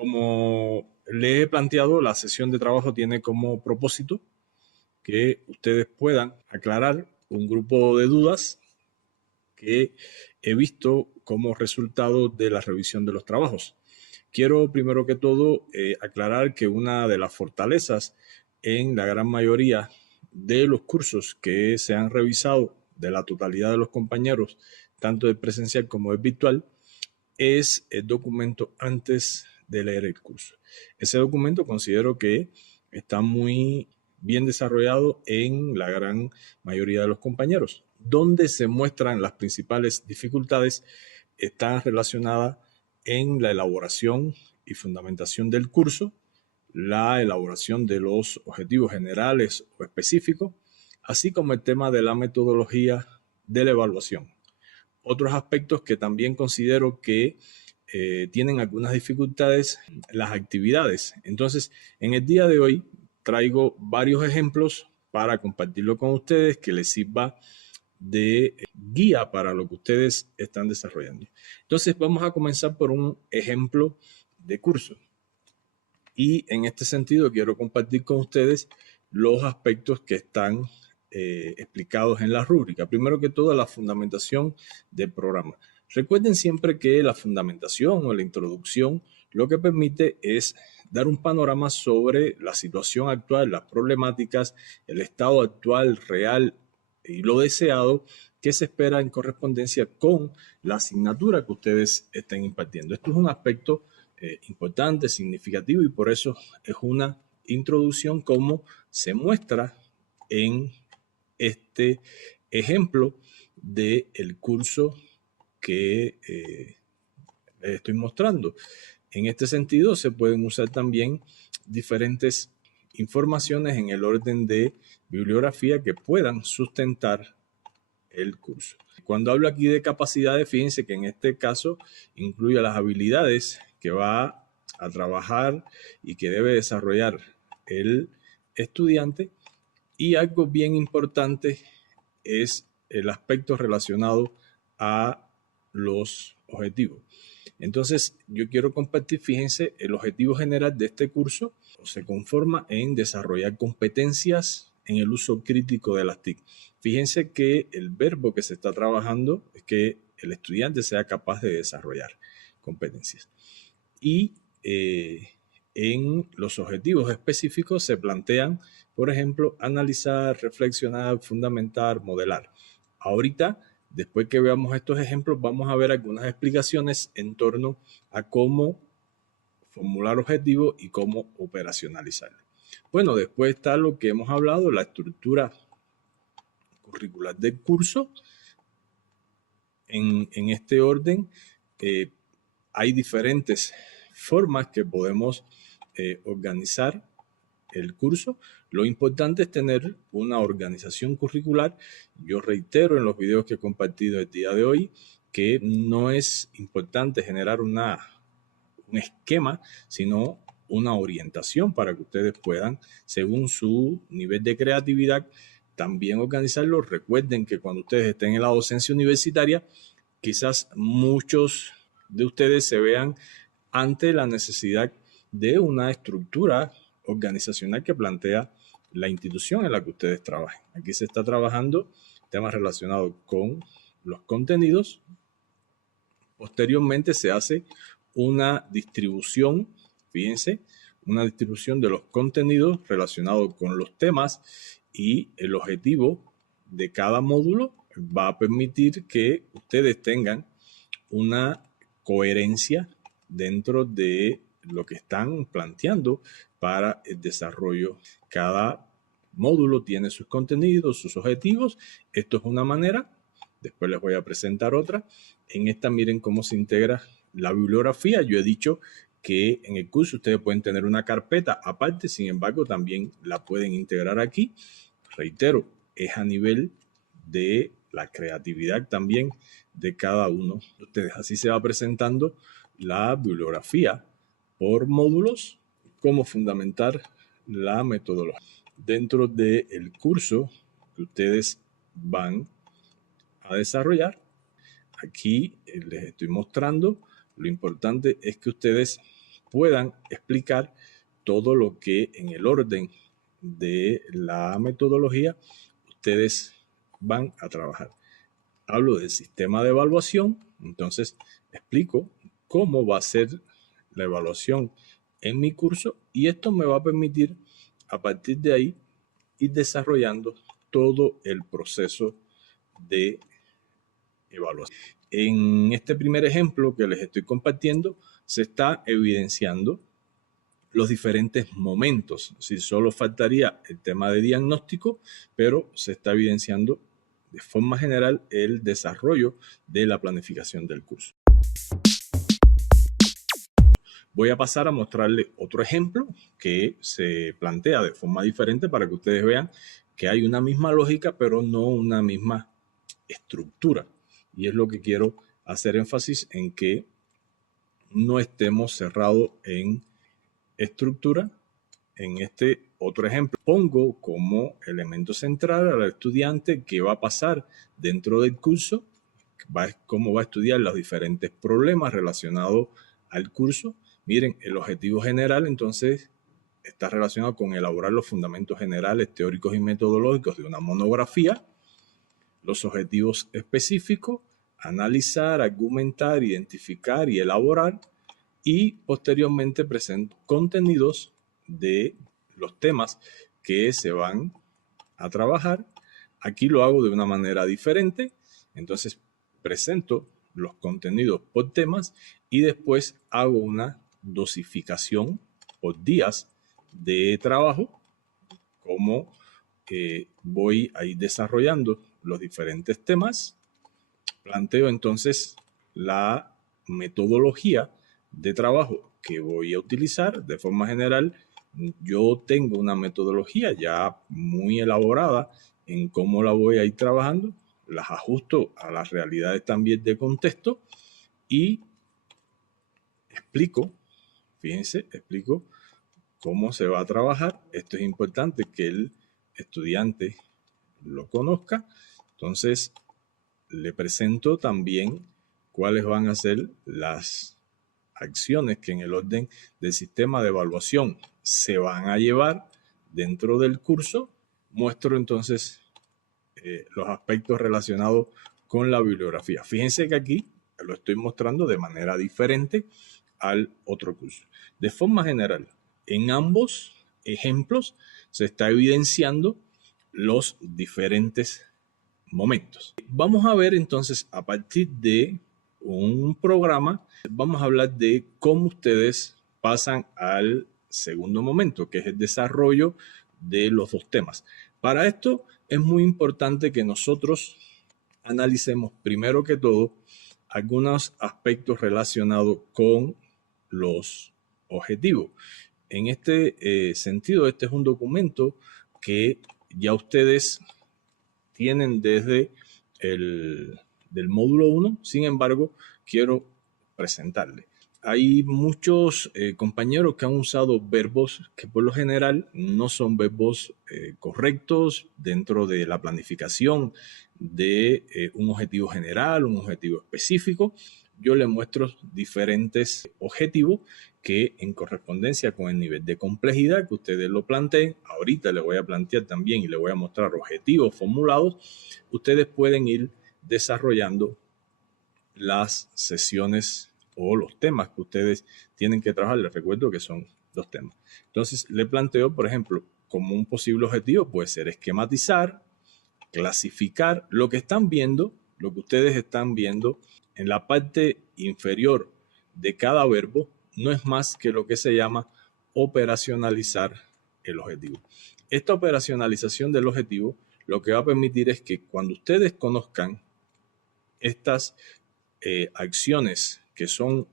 Como le he planteado, la sesión de trabajo tiene como propósito que ustedes puedan aclarar un grupo de dudas que he visto como resultado de la revisión de los trabajos. Quiero primero que todo aclarar que una de las fortalezas en la gran mayoría de los cursos que se han revisado de la totalidad de los compañeros, tanto de presencial como de virtual, es el documento antes de leer el curso. Ese documento considero que está muy bien desarrollado en la gran mayoría de los compañeros. Donde se muestran las principales dificultades están relacionadas en la elaboración y fundamentación del curso, la elaboración de los objetivos generales o específicos, así como el tema de la metodología de la evaluación. Otros aspectos que también considero que tienen algunas dificultades, las actividades. Entonces, en el día de hoy traigo varios ejemplos para compartirlo con ustedes que les sirva de guía para lo que ustedes están desarrollando. Entonces, vamos a comenzar por un ejemplo de curso. Y en este sentido quiero compartir con ustedes los aspectos que están explicados en la rúbrica. Primero que todo, la fundamentación del programa. Recuerden siempre que la fundamentación o la introducción lo que permite es dar un panorama sobre la situación actual, las problemáticas, el estado actual, real y lo deseado que se espera en correspondencia con la asignatura que ustedes estén impartiendo. Esto es un aspecto importante, significativo, y por eso es una introducción como se muestra en este ejemplo del curso que les estoy mostrando. En este sentido, se pueden usar también diferentes informaciones en el orden de bibliografía que puedan sustentar el curso. Cuando hablo aquí de capacidades, fíjense que en este caso incluye las habilidades que va a trabajar y que debe desarrollar el estudiante, y algo bien importante es el aspecto relacionado a los objetivos. Entonces, yo quiero compartir, fíjense, el objetivo general de este curso se conforma en desarrollar competencias en el uso crítico de las TIC. Fíjense que el verbo que se está trabajando es que el estudiante sea capaz de desarrollar competencias. Y en los objetivos específicos se plantean, por ejemplo, analizar, reflexionar, fundamentar, modelar. Ahorita, después que veamos estos ejemplos, vamos a ver algunas explicaciones en torno a cómo formular objetivos y cómo operacionalizarlo. Bueno, después está lo que hemos hablado, la estructura curricular del curso. En este orden hay diferentes formas que podemos organizar el curso. Lo importante es tener una organización curricular. Yo reitero en los videos que he compartido el día de hoy que no es importante generar un esquema, sino una orientación para que ustedes puedan, según su nivel de creatividad, también organizarlo. Recuerden que cuando ustedes estén en la docencia universitaria, quizás muchos de ustedes se vean ante la necesidad de una estructura organizacional que plantea la institución en la que ustedes trabajen. Aquí se está trabajando temas relacionados con los contenidos. Posteriormente se hace una distribución, fíjense, una distribución de los contenidos relacionados con los temas, y el objetivo de cada módulo va a permitir que ustedes tengan una coherencia dentro de lo que están planteando para el desarrollo. Cada módulo tiene sus contenidos, sus objetivos. Esto es una manera. Después les voy a presentar otra. En esta miren cómo se integra la bibliografía. Yo he dicho que en el curso ustedes pueden tener una carpeta aparte, sin embargo también la pueden integrar aquí. Reitero, es a nivel de la creatividad también de cada uno de ustedes. Así se va presentando la bibliografía por módulos, cómo fundamentar la metodología. Dentro del curso que ustedes van a desarrollar, aquí les estoy mostrando. Lo importante es que ustedes puedan explicar todo lo que en el orden de la metodología ustedes van a trabajar. Hablo del sistema de evaluación, entonces explico cómo va a ser la evaluación en mi curso y esto me va a permitir a partir de ahí ir desarrollando todo el proceso de evaluación. En este primer ejemplo que les estoy compartiendo se está evidenciando los diferentes momentos. Si solo faltaría el tema de diagnóstico, pero se está evidenciando de forma general el desarrollo de la planificación del curso. Voy a pasar a mostrarles otro ejemplo que se plantea de forma diferente para que ustedes vean que hay una misma lógica, pero no una misma estructura. Y es lo que quiero hacer énfasis en que no estemos cerrados en estructura. En este otro ejemplo, pongo como elemento central al estudiante que va a pasar dentro del curso, cómo va a estudiar los diferentes problemas relacionados al curso. Miren, el objetivo general entonces está relacionado con elaborar los fundamentos generales, teóricos y metodológicos de una monografía. Los objetivos específicos, analizar, argumentar, identificar y elaborar. Y posteriormente presento contenidos de los temas que se van a trabajar. Aquí lo hago de una manera diferente. Entonces presento los contenidos por temas y después hago una dosificación por días de trabajo, como voy a ir desarrollando los diferentes temas. Planteo entonces la metodología de trabajo que voy a utilizar. De forma general, yo tengo una metodología ya muy elaborada en cómo la voy a ir trabajando. Las ajusto a las realidades también de contexto y explico, fíjense, explico cómo se va a trabajar. Esto es importante que el estudiante lo conozca. Entonces, le presento también cuáles van a ser las acciones que en el orden del sistema de evaluación se van a llevar dentro del curso. Muestro entonces los aspectos relacionados con la bibliografía. Fíjense que aquí lo estoy mostrando de manera diferente al otro curso. De forma general, en ambos ejemplos se está evidenciando los diferentes momentos. Vamos a ver entonces a partir de un programa, vamos a hablar de cómo ustedes pasan al segundo momento, que es el desarrollo de los dos temas. Para esto es muy importante que nosotros analicemos primero que todo algunos aspectos relacionados con los objetivos. En este sentido, este es un documento que ya ustedes tienen desde del módulo 1, sin embargo, quiero presentarle. Hay muchos compañeros que han usado verbos que por lo general no son verbos correctos dentro de la planificación de un objetivo general, un objetivo específico. Yo les muestro diferentes objetivos que en correspondencia con el nivel de complejidad que ustedes lo planteen, ahorita les voy a plantear también y les voy a mostrar objetivos formulados, ustedes pueden ir desarrollando las sesiones o los temas que ustedes tienen que trabajar. Les recuerdo que son dos temas. Entonces, le planteo, por ejemplo, como un posible objetivo puede ser esquematizar, clasificar lo que están viendo, lo que ustedes están viendo en la parte inferior de cada verbo, no es más que lo que se llama operacionalizar el objetivo. Esta operacionalización del objetivo lo que va a permitir es que cuando ustedes conozcan estas acciones que son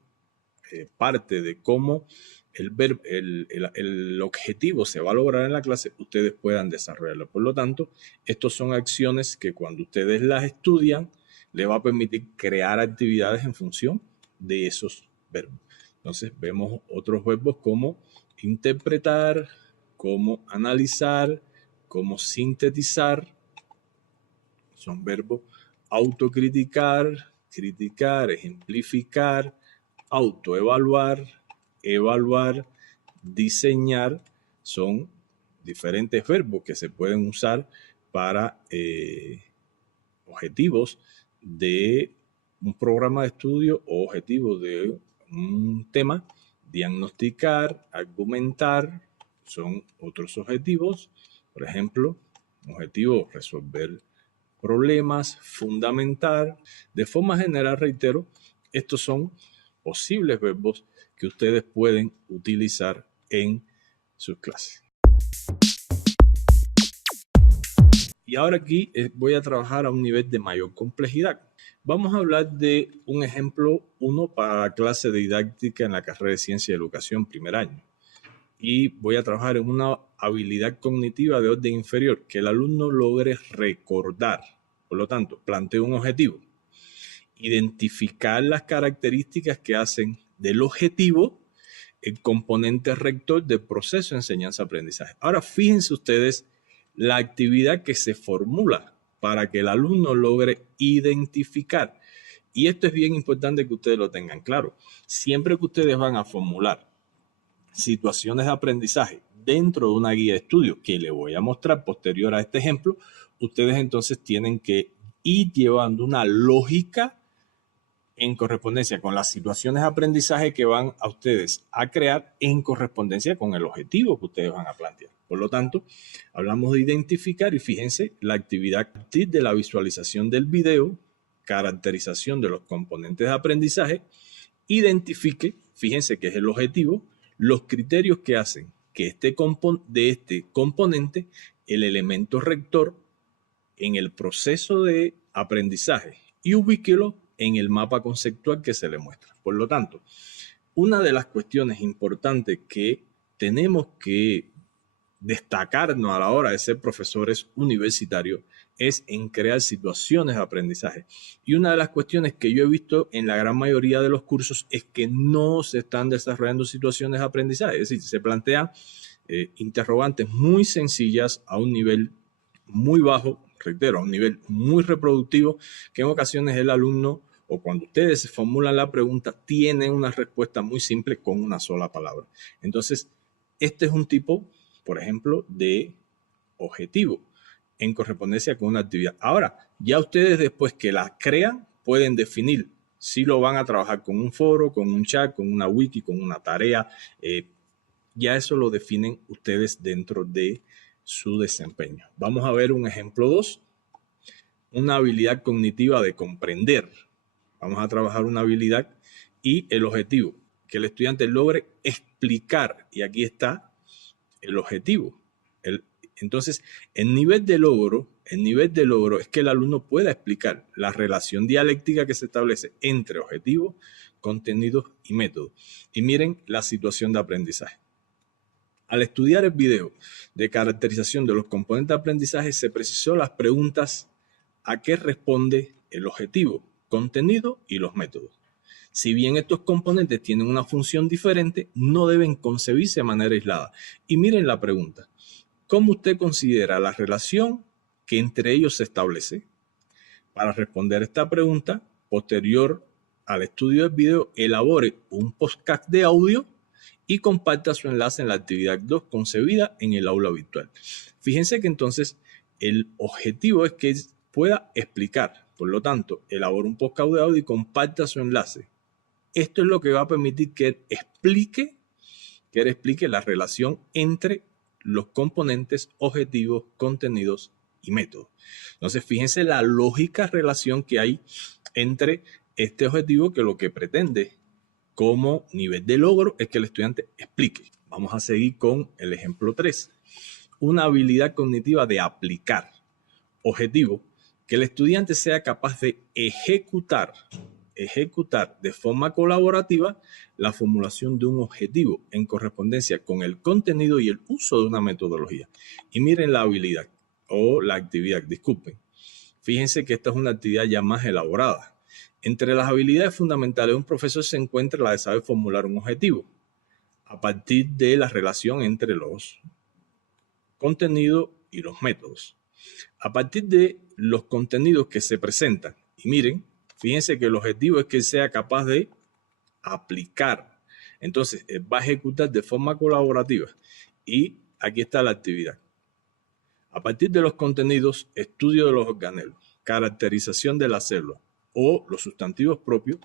parte de cómo el objetivo se va a lograr en la clase, ustedes puedan desarrollarlo. Por lo tanto, estos son acciones que cuando ustedes las estudian, les va a permitir crear actividades en función de esos verbos. Entonces, vemos otros verbos como interpretar, como analizar, como sintetizar. Son verbos autocriticar, criticar, ejemplificar, autoevaluar, evaluar, diseñar, son diferentes verbos que se pueden usar para objetivos de un programa de estudio o objetivos de un tema. Diagnosticar, argumentar, son otros objetivos. Por ejemplo, objetivo, resolver problemas, fundamentar. De forma general, reitero, estos son posibles verbos que ustedes pueden utilizar en sus clases. Y ahora aquí voy a trabajar a un nivel de mayor complejidad. Vamos a hablar de un ejemplo, uno para la clase de didáctica en la carrera de Ciencia y Educación, primer año. Y voy a trabajar en una habilidad cognitiva de orden inferior, que el alumno logre recordar. Por lo tanto, planteo un objetivo. Identificar las características que hacen del objetivo el componente rector del proceso de enseñanza-aprendizaje. Ahora, fíjense ustedes la actividad que se formula para que el alumno logre identificar. Y esto es bien importante que ustedes lo tengan claro. Siempre que ustedes van a formular situaciones de aprendizaje dentro de una guía de estudio que le voy a mostrar posterior a este ejemplo, ustedes entonces tienen que ir llevando una lógica en correspondencia con las situaciones de aprendizaje que van a ustedes a crear en correspondencia con el objetivo que ustedes van a plantear. Por lo tanto, hablamos de identificar y fíjense la actividad a partir de la visualización del video, caracterización de los componentes de aprendizaje, identifique, fíjense que es el objetivo, los criterios que hacen que de este componente el elemento rector en el proceso de aprendizaje y ubíquelo en el mapa conceptual que se le muestra. Por lo tanto, una de las cuestiones importantes que tenemos que destacarnos a la hora de ser profesores universitarios es en crear situaciones de aprendizaje. Y una de las cuestiones que yo he visto en la gran mayoría de los cursos es que no se están desarrollando situaciones de aprendizaje. Es decir, se plantean interrogantes muy sencillas a un nivel muy bajo, reitero, a un nivel muy reproductivo, que en ocasiones el alumno o cuando ustedes formulan la pregunta, tienen una respuesta muy simple con una sola palabra. Entonces, este es un tipo, por ejemplo, de objetivo en correspondencia con una actividad. Ahora, ya ustedes después que la crean, pueden definir si lo van a trabajar con un foro, con un chat, con una wiki, con una tarea. Ya eso lo definen ustedes dentro de su desempeño. Vamos a ver un ejemplo 2. Una habilidad cognitiva de comprender. Vamos a trabajar una habilidad y el objetivo, que el estudiante logre explicar. Y aquí está el objetivo. Entonces, el nivel de logro es que el alumno pueda explicar la relación dialéctica que se establece entre objetivo, contenidos y método. Y miren la situación de aprendizaje. Al estudiar el video de caracterización de los componentes de aprendizaje, se precisó las preguntas a qué responde el objetivo, contenido y los métodos. Si bien estos componentes tienen una función diferente, no deben concebirse de manera aislada. Y miren la pregunta. ¿Cómo usted considera la relación que entre ellos se establece? Para responder esta pregunta, posterior al estudio del video, elabore un podcast de audio y comparta su enlace en la actividad 2 concebida en el aula virtual. Fíjense que entonces el objetivo es que pueda explicar. Por lo tanto, elabore un podcast de audio y comparta su enlace. Esto es lo que va a permitir que él explique la relación entre los componentes, objetivos, contenidos y métodos. Entonces, fíjense la lógica relación que hay entre este objetivo que lo que pretende como nivel de logro es que el estudiante explique. Vamos a seguir con el ejemplo 3. Una habilidad cognitiva de aplicar. Objetivo, que el estudiante sea capaz de ejecutar de forma colaborativa la formulación de un objetivo en correspondencia con el contenido y el uso de una metodología. Y miren la habilidad o la actividad, disculpen. Fíjense que esta es una actividad ya más elaborada. Entre las habilidades fundamentales de un profesor se encuentra la de saber formular un objetivo a partir de la relación entre los contenidos y los métodos. A partir de los contenidos que se presentan, y miren, fíjense que el objetivo es que sea capaz de aplicar Entonces, va a ejecutar de forma colaborativa. Y aquí está la actividad. A partir de los contenidos, estudio de los organelos, caracterización de la célula o los sustantivos propios,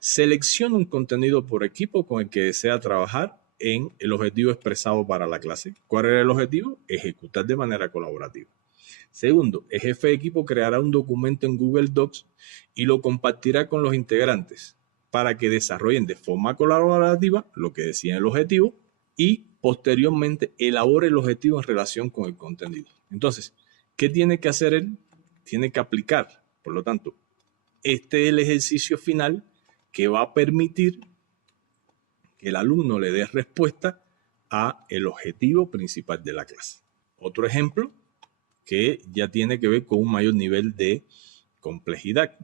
selecciona un contenido por equipo con el que desea trabajar en el objetivo expresado para la clase. ¿Cuál era el objetivo? Ejecutar de manera colaborativa. Segundo, el jefe de equipo creará un documento en Google Docs y lo compartirá con los integrantes para que desarrollen de forma colaborativa lo que decía el objetivo y posteriormente elabore el objetivo en relación con el contenido. Entonces, ¿qué tiene que hacer él? Tiene que aplicar. Por lo tanto, este es el ejercicio final que va a permitir que el alumno le dé respuesta a el objetivo principal de la clase. Otro ejemplo que ya tiene que ver con un mayor nivel de complejidad.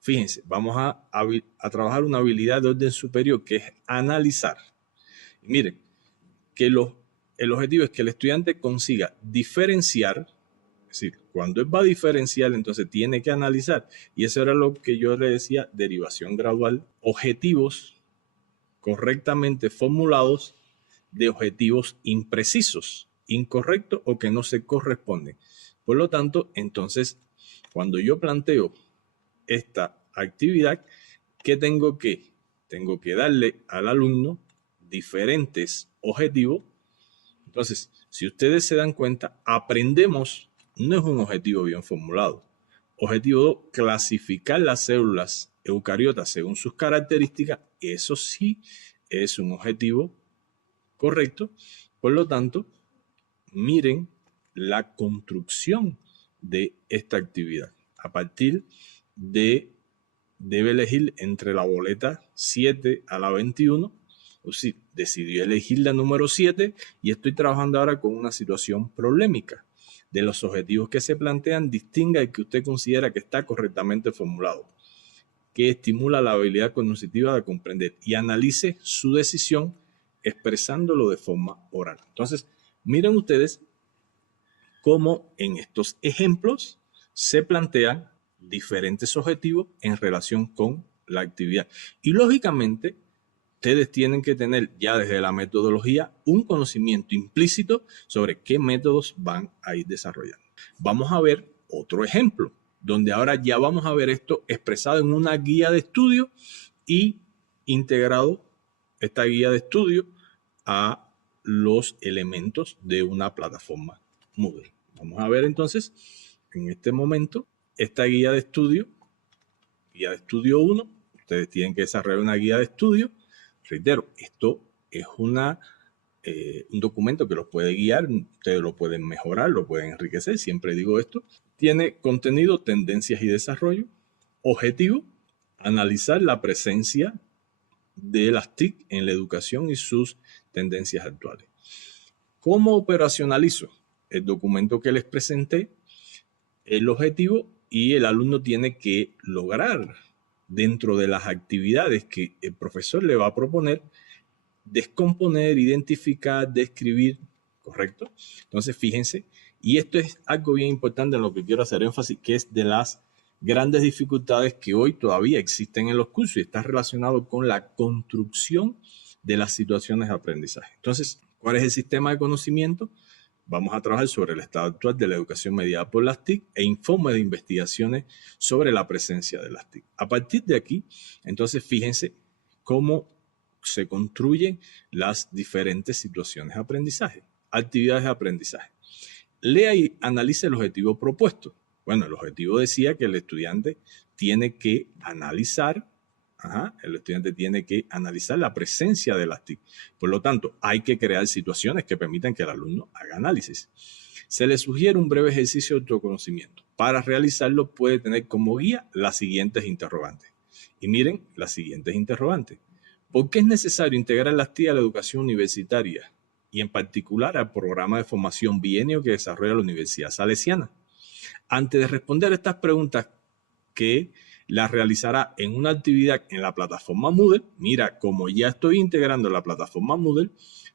Fíjense, vamos a trabajar una habilidad de orden superior que es analizar. Y miren, que el objetivo es que el estudiante consiga diferenciar, es decir, cuando él va a diferenciar, entonces tiene que analizar. Y eso era lo que yo le decía, derivación gradual, objetivos correctamente formulados de objetivos imprecisos, incorrectos o que no se corresponden. Por lo tanto, entonces, cuando yo planteo esta actividad, ¿qué tengo que? Tengo que darle al alumno diferentes objetivos. Entonces, si ustedes se dan cuenta, aprendemos no es un objetivo bien formulado. Objetivo 2, clasificar las células eucariotas según sus características. Eso sí es un objetivo correcto. Por lo tanto, miren la construcción de esta actividad. A partir de, debe elegir entre la boleta 7 a la 21. O sí, decidí elegir la número 7 y estoy trabajando ahora con una situación problemática. De los objetivos que se plantean, distinga el que usted considera que está correctamente formulado, que estimula la habilidad cognitiva de comprender y analice su decisión expresándolo de forma oral. Entonces, miren ustedes cómo en estos ejemplos se plantean diferentes objetivos en relación con la actividad. Y lógicamente, ustedes tienen que tener ya desde la metodología un conocimiento implícito sobre qué métodos van a ir desarrollando. Vamos a ver otro ejemplo, donde ahora ya vamos a ver esto expresado en una guía de estudio y integrado esta guía de estudio a los elementos de una plataforma Moodle. Vamos a ver entonces en este momento esta guía de estudio 1. Ustedes tienen que desarrollar una guía de estudio. Reitero, esto es un documento que los puede guiar, ustedes lo pueden mejorar, lo pueden enriquecer, siempre digo esto. Tiene contenido, tendencias y desarrollo. Objetivo, analizar la presencia de las TIC en la educación y sus tendencias actuales. ¿Cómo operacionalizo el documento que les presenté? El objetivo y el alumno tiene que lograr dentro de las actividades que el profesor le va a proponer, descomponer, identificar, describir, ¿correcto? Entonces, fíjense, y esto es algo bien importante en lo que quiero hacer énfasis, que es de las grandes dificultades que hoy todavía existen en los cursos y está relacionado con la construcción de las situaciones de aprendizaje. Entonces, ¿cuál es el sistema de conocimiento? Vamos a trabajar sobre el estado actual de la educación mediada por las TIC e informe de investigaciones sobre la presencia de las TIC. A partir de aquí, entonces, fíjense cómo se construyen las diferentes situaciones de aprendizaje, actividades de aprendizaje. Lea y analice el objetivo propuesto. Bueno, el objetivo decía que el estudiante tiene que analizar, la presencia de las TIC. Por lo tanto, hay que crear situaciones que permitan que el alumno haga análisis. Se le sugiere un breve ejercicio de autoconocimiento. Para realizarlo puede tener como guía las siguientes interrogantes. Y miren las siguientes interrogantes. ¿Por qué es necesario integrar las TIC a la educación universitaria y en particular al programa de formación bienio que desarrolla la Universidad Salesiana? Antes de responder estas preguntas, que las realizará en una actividad en la plataforma Moodle, mira, como ya estoy integrando la plataforma Moodle,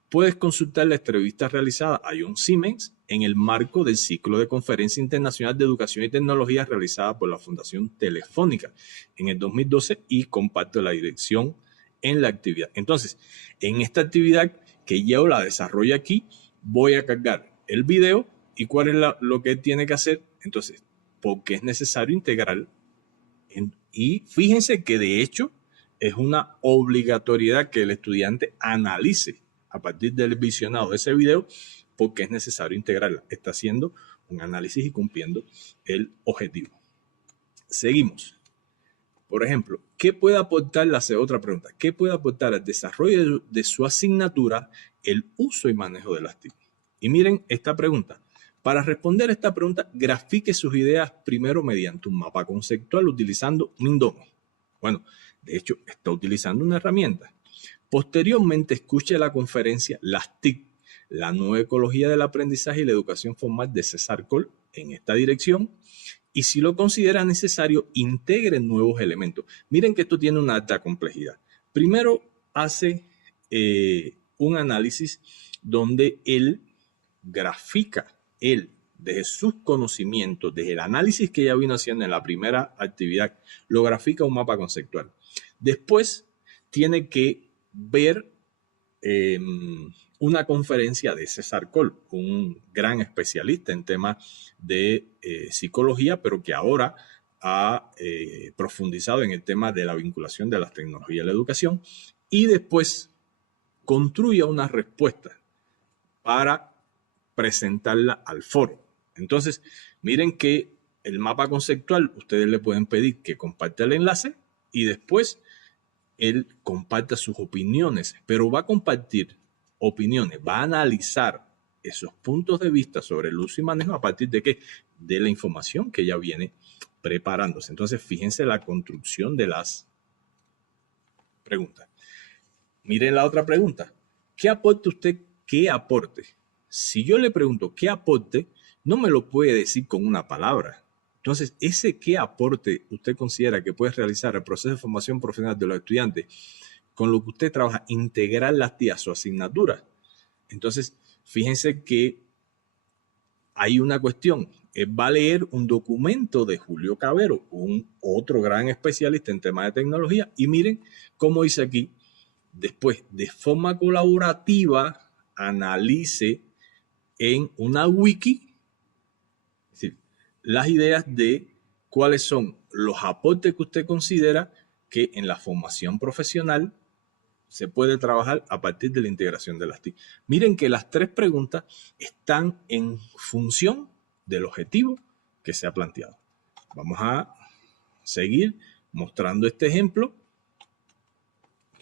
puedes consultar la entrevista realizada a John Siemens en el marco del ciclo de Conferencia Internacional de Educación y Tecnología realizada por la Fundación Telefónica en el 2012 y comparto la dirección en la actividad. Entonces, en esta actividad que yo la desarrollo aquí, voy a cargar el video y cuál es lo que tiene que hacer. Entonces, porque es necesario integrar. Y fíjense que de hecho es una obligatoriedad que el estudiante analice a partir del visionado de ese video porque es necesario integrarla. Está haciendo un análisis y cumpliendo el objetivo. Seguimos. Por ejemplo, ¿qué puede aportar la otra pregunta? ¿Qué puede aportar al desarrollo de su asignatura el uso y manejo de las TIC? Y miren esta pregunta. Para responder a esta pregunta, grafique sus ideas primero mediante un mapa conceptual utilizando Mindomo. Bueno, de hecho, está utilizando una herramienta. Posteriormente, escuche la conferencia Las TIC, la nueva ecología del aprendizaje y la educación formal de César Coll en esta dirección. Y si lo considera necesario, integre nuevos elementos. Miren que esto tiene una alta complejidad. Primero hace un análisis donde él grafica, desde sus conocimientos, desde el análisis que ya vino haciendo en la primera actividad, lo grafica un mapa conceptual. Después tiene que ver una conferencia de César Coll, un gran especialista en temas de psicología, pero que ahora ha profundizado en el tema de la vinculación de las tecnologías a la educación, y después construye una respuesta para presentarla al foro. Entonces, miren que el mapa conceptual, ustedes le pueden pedir que comparta el enlace y después él comparta sus opiniones, pero va a compartir opiniones, va a analizar esos puntos de vista sobre el uso y manejo a partir de qué? De la información que ya viene preparándose. Entonces, fíjense la construcción de las preguntas. Miren la otra pregunta. ¿Qué aporte usted? ¿Qué aporte? Si yo le pregunto qué aporte, no me lo puede decir con una palabra. Entonces, ese qué aporte usted considera que puede realizar el proceso de formación profesional de los estudiantes con lo que usted trabaja, integrar las TIC a su asignatura. Entonces, fíjense que hay una cuestión. Va a leer un documento de Julio Cavero, otro gran especialista en temas de tecnología, y miren cómo dice aquí, después, de forma colaborativa, analice en una wiki, es decir, las ideas de cuáles son los aportes que usted considera que en la formación profesional se puede trabajar a partir de la integración de las TIC. Miren que las tres preguntas están en función del objetivo que se ha planteado. Vamos a seguir mostrando este ejemplo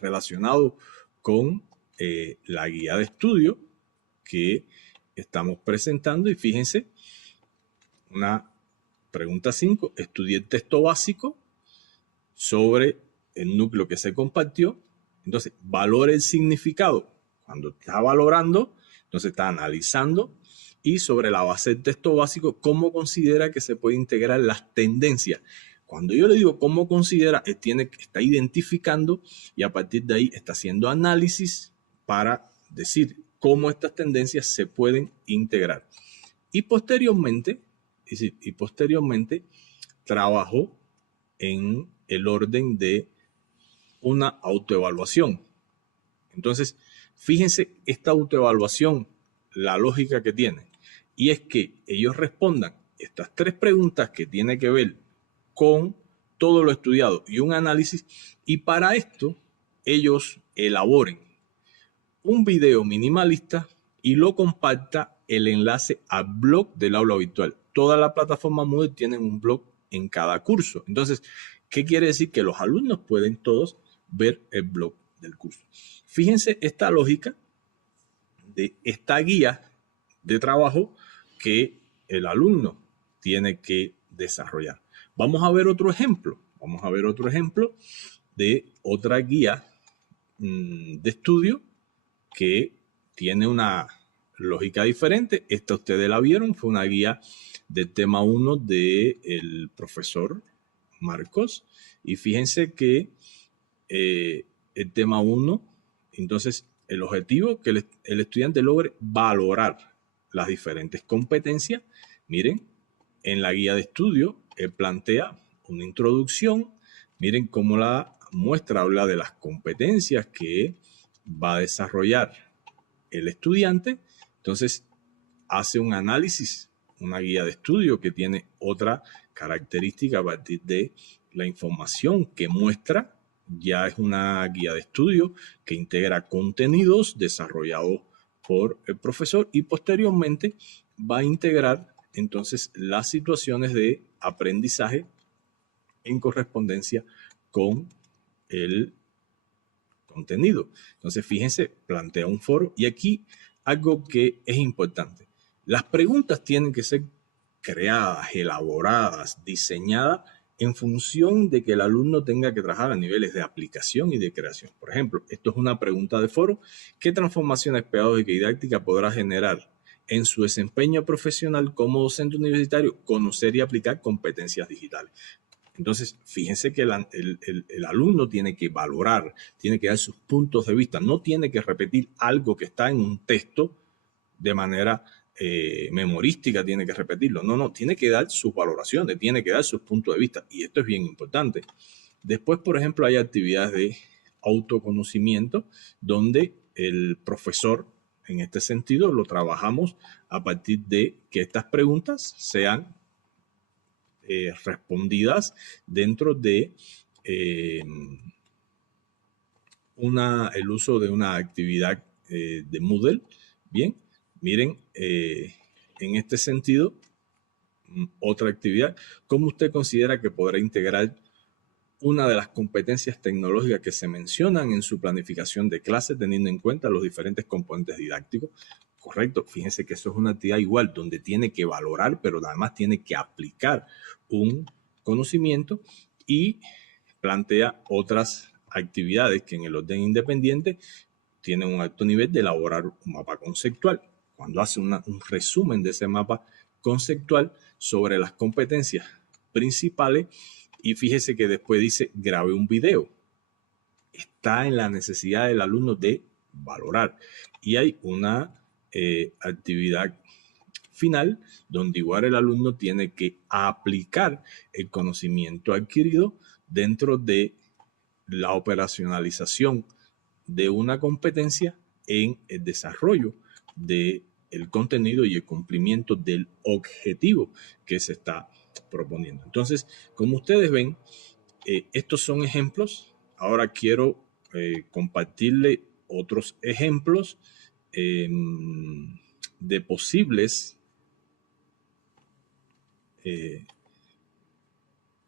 relacionado con la guía de estudio que estamos presentando. Y fíjense, una pregunta 5, estudie el texto básico sobre el núcleo que se compartió. Entonces, valore el significado. Cuando está valorando, entonces está analizando, y sobre la base del texto básico, cómo considera que se puede integrar las tendencias. Cuando yo le digo cómo considera, está identificando, y a partir de ahí está haciendo análisis para decir cómo estas tendencias se pueden integrar. Y posteriormente trabajó en el orden de una autoevaluación. Entonces, fíjense esta autoevaluación, la lógica que tiene, y es que ellos respondan estas tres preguntas que tienen que ver con todo lo estudiado y un análisis, y para esto ellos elaboren un video minimalista y lo comparta el enlace al blog del aula virtual. Toda la plataforma Moodle tienen un blog en cada curso. Entonces, ¿qué quiere decir? Que los alumnos pueden todos ver el blog del curso. Fíjense esta lógica de esta guía de trabajo que el alumno tiene que desarrollar. Vamos a ver otro ejemplo. Vamos a ver otro ejemplo de otra guía de estudio que tiene una lógica diferente. Esta ustedes la vieron, fue una guía del tema 1 del profesor Marcos. Y fíjense que el tema 1, entonces el objetivo que el estudiante logre valorar las diferentes competencias. Miren, en la guía de estudio él plantea una introducción. Miren cómo la muestra habla de las competencias que va a desarrollar el estudiante. Entonces hace un análisis, una guía de estudio que tiene otra característica a partir de la información que muestra. Ya es una guía de estudio que integra contenidos desarrollados por el profesor y posteriormente va a integrar entonces las situaciones de aprendizaje en correspondencia con el contenido. Entonces, fíjense, plantea un foro y aquí algo que es importante. Las preguntas tienen que ser creadas, elaboradas, diseñadas en función de que el alumno tenga que trabajar a niveles de aplicación y de creación. Por ejemplo, esto es una pregunta de foro. ¿Qué transformaciones pedagógicas y didácticas podrá generar en su desempeño profesional como docente universitario conocer y aplicar competencias digitales? Entonces, fíjense que el alumno tiene que valorar, tiene que dar sus puntos de vista, no tiene que repetir algo que está en un texto de manera memorística, tiene que repetirlo. No, tiene que dar sus valoraciones, tiene que dar sus puntos de vista y esto es bien importante. Después, por ejemplo, hay actividades de autoconocimiento donde el profesor, en este sentido, lo trabajamos a partir de que estas preguntas sean respondidas dentro de el uso de una actividad de Moodle. Bien, miren, en este sentido, otra actividad, ¿cómo usted considera que podrá integrar una de las competencias tecnológicas que se mencionan en su planificación de clases teniendo en cuenta los diferentes componentes didácticos? Correcto, fíjense que eso es una actividad igual donde tiene que valorar, pero además tiene que aplicar un conocimiento y plantea otras actividades que en el orden independiente tienen un alto nivel de elaborar un mapa conceptual. Cuando hace un resumen de ese mapa conceptual sobre las competencias principales y fíjese que después dice grabe un video. Está en la necesidad del alumno de valorar y hay una actividad final donde igual el alumno tiene que aplicar el conocimiento adquirido dentro de la operacionalización de una competencia en el desarrollo del contenido y el cumplimiento del objetivo que se está proponiendo. Entonces, como ustedes ven, estos son ejemplos. Ahora quiero compartirle otros ejemplos de posibles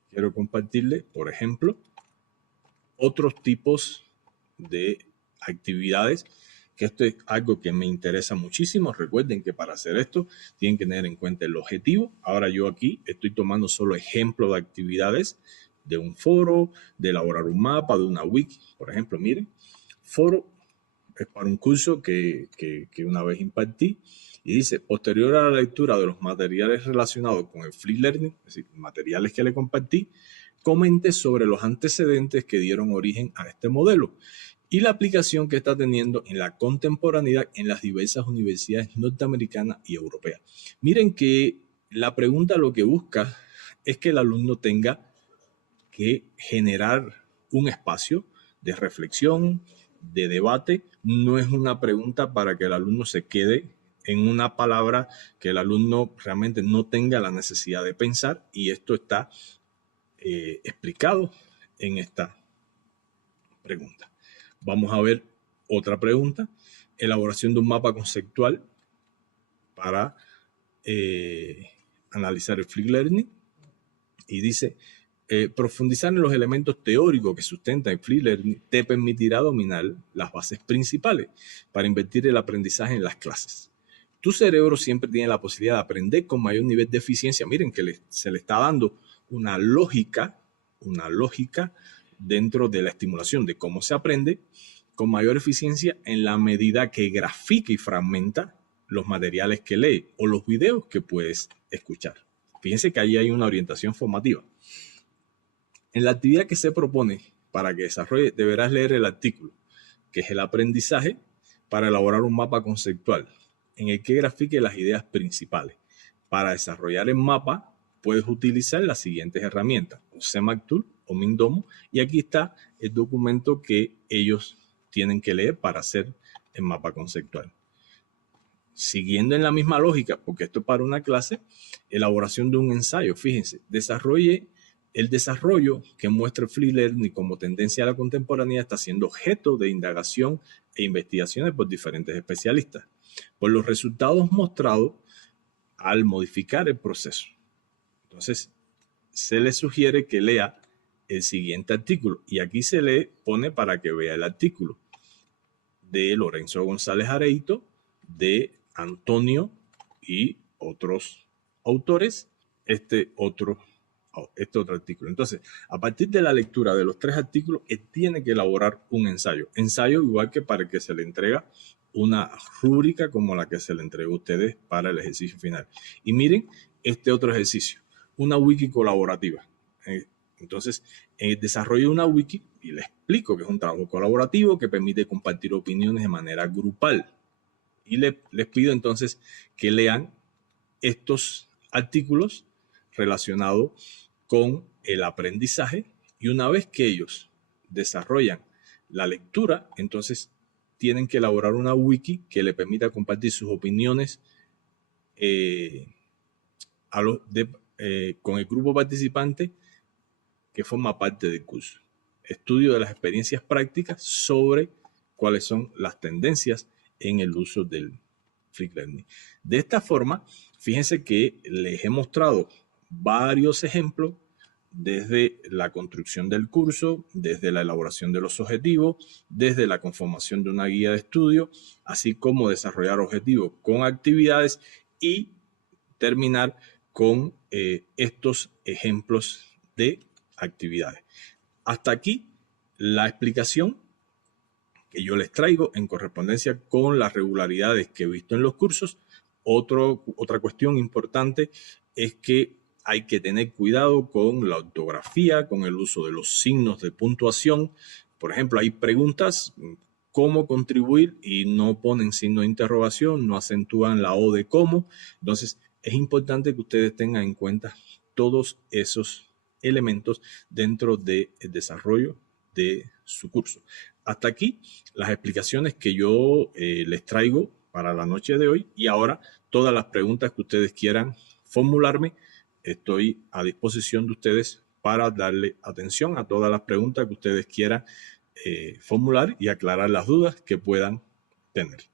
quiero compartirle, por ejemplo, otros tipos de actividades, que esto es algo que me interesa muchísimo. Recuerden que para hacer esto tienen que tener en cuenta el objetivo. Ahora yo aquí estoy tomando solo ejemplos de actividades de un foro, de elaborar un mapa, de una wiki. Por ejemplo, miren, foro es para un curso que una vez impartí y dice, posterior a la lectura de los materiales relacionados con el free learning, es decir, materiales que le compartí, comente sobre los antecedentes que dieron origen a este modelo y la aplicación que está teniendo en la contemporaneidad en las diversas universidades norteamericanas y europeas. Miren que la pregunta lo que busca es que el alumno tenga que generar un espacio de reflexión, de debate. No es una pregunta para que el alumno se quede en una palabra que el alumno realmente no tenga la necesidad de pensar y esto está explicado en esta pregunta. Vamos a ver otra pregunta. Elaboración de un mapa conceptual para analizar el free learning. Y dice, profundizar en los elementos teóricos que sustentan el free learning te permitirá dominar las bases principales para invertir el aprendizaje en las clases. Tu cerebro siempre tiene la posibilidad de aprender con mayor nivel de eficiencia. Miren que se le está dando una lógica dentro de la estimulación de cómo se aprende con mayor eficiencia en la medida que grafica y fragmenta los materiales que lee o los videos que puedes escuchar. Fíjense que ahí hay una orientación formativa. En la actividad que se propone para que desarrolle, deberás leer el artículo, que es el aprendizaje, para elaborar un mapa conceptual en el que grafique las ideas principales. Para desarrollar el mapa, puedes utilizar las siguientes herramientas, o CMake Tool o Mindomo, y aquí está el documento que ellos tienen que leer para hacer el mapa conceptual. Siguiendo en la misma lógica, porque esto es para una clase, elaboración de un ensayo. Fíjense, el desarrollo que muestra el Free Learning como tendencia a la contemporaneidad está siendo objeto de indagación e investigaciones por diferentes especialistas, por los resultados mostrados al modificar el proceso. Entonces, se le sugiere que lea el siguiente artículo, y aquí se le pone para que vea el artículo de Lorenzo González Areito, de Antonio y otros autores, este otro artículo. Entonces, a partir de la lectura de los 3 artículos, él tiene que elaborar un ensayo. Ensayo igual que para que se le entrega una rúbrica como la que se le entregó a ustedes para el ejercicio final. Y miren este otro ejercicio, una wiki colaborativa. Entonces, desarrollo una wiki y les explico que es un trabajo colaborativo que permite compartir opiniones de manera grupal. Y les pido entonces que lean estos artículos relacionados con el aprendizaje, y una vez que ellos desarrollan la lectura, entonces tienen que elaborar una wiki que le permita compartir sus opiniones con el grupo participante que forma parte del curso. Estudio de las experiencias prácticas sobre cuáles son las tendencias en el uso del Free Learning. De esta forma, fíjense que les he mostrado varios ejemplos desde la construcción del curso, desde la elaboración de los objetivos, desde la conformación de una guía de estudio, así como desarrollar objetivos con actividades y terminar con estos ejemplos de actividades. Hasta aquí la explicación que yo les traigo en correspondencia con las regularidades que he visto en los cursos. Otra cuestión importante es que hay que tener cuidado con la ortografía, con el uso de los signos de puntuación. Por ejemplo, hay preguntas, cómo contribuir, y no ponen signo de interrogación, no acentúan la O de cómo. Entonces, es importante que ustedes tengan en cuenta todos esos elementos dentro del desarrollo de su curso. Hasta aquí las explicaciones que yo les traigo para la noche de hoy, y ahora todas las preguntas que ustedes quieran formularme, estoy a disposición de ustedes para darle atención a todas las preguntas que ustedes quieran formular y aclarar las dudas que puedan tener.